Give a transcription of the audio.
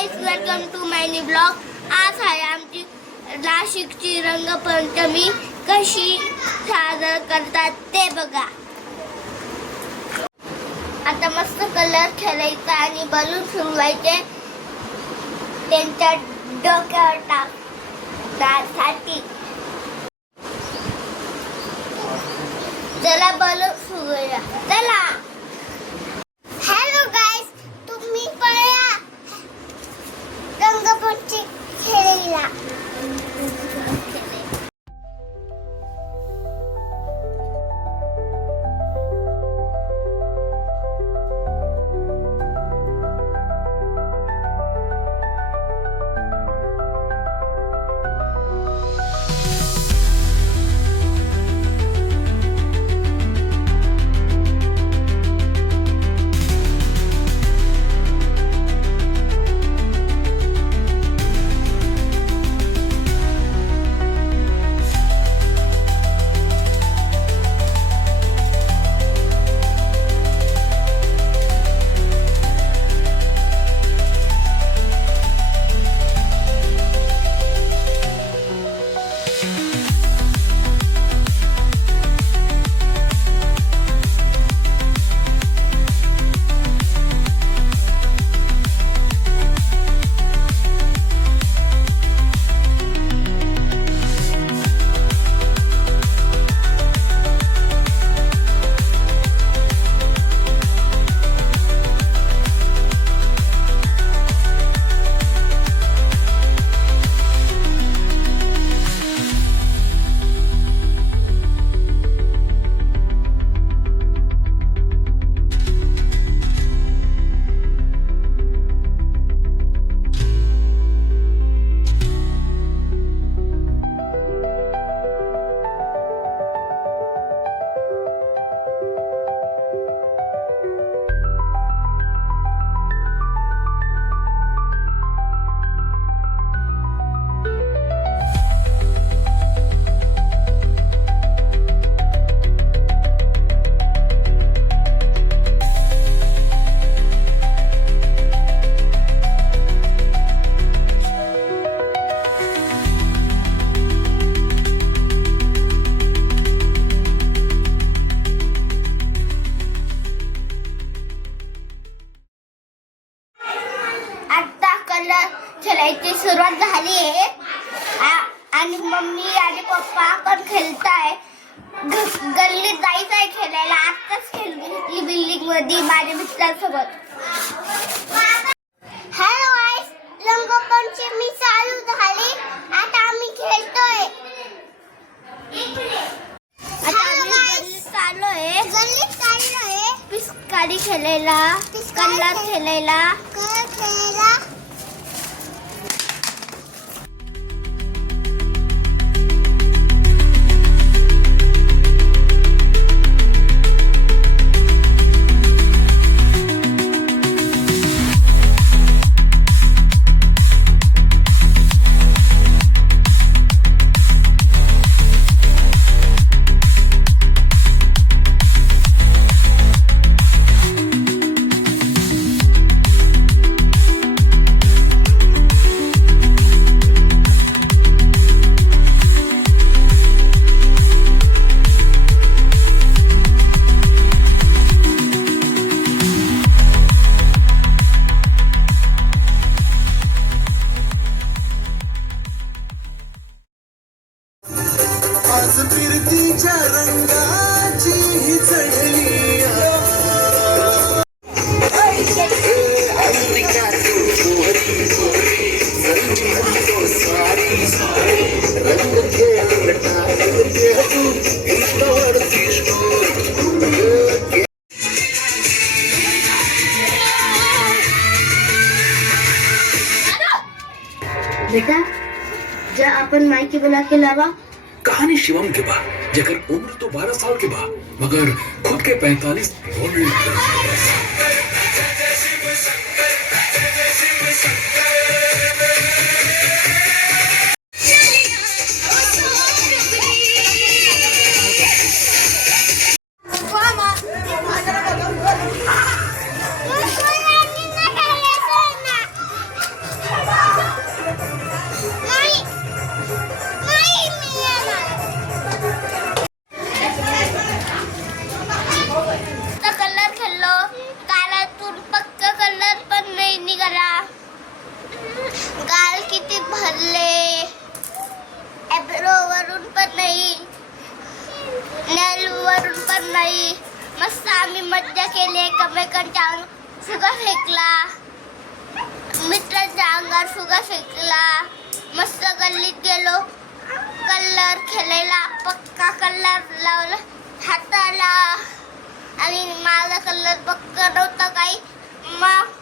Guys, welcome to my new blog. आज आहे आमची नाशिकची रंगपंचमी. कशी साजरा करतात ते बघा. आता मस्त कलर खेळायचा आणि बलून फिरवायचे त्यांच्या डोक्यावर टाकण्यासाठी. चला बलून फिरवूया. चला. हॅलो गाईज, तुम्ही पण या रंगपंचमी खेळायला. खेळायची सुरुवात झाली आहे आणि मम्मी आणि पप्पा पण खेळताय. गल्लीत जायचंय खेळायला. आताच खेळली घेतली बिल्डिंग मध्ये माझ्या मित्रांसोबत. हॅलो गाईस, रंगपंचमी चालू झाली. आता आम्ही खेळतोय. गल्लीत चाललोय पिचकारी खेळायला, कलर खेळायला. फिरतीच्या रंगाची चढली बेटा, जा अपन माइक बुला के लावा. कहानी शिवम के बाद जगह उम्र तो 12 साल के बाद मगर खुद के 45 करा. गाल किती भरले, ॲब्रो वरून पण नाही, नेल वरून पण नाही. मस्त आम्ही मज्जा केली. एकमेकांच्या अंगावर फुगा फेकला, मित्राच्या अंगावर फुगा फेकला. मस्त गल्लीत गेलो, कलर खेळायला. पक्का कलर लावला हाताला आणि माझा कलर पक्का नव्हता काही. मग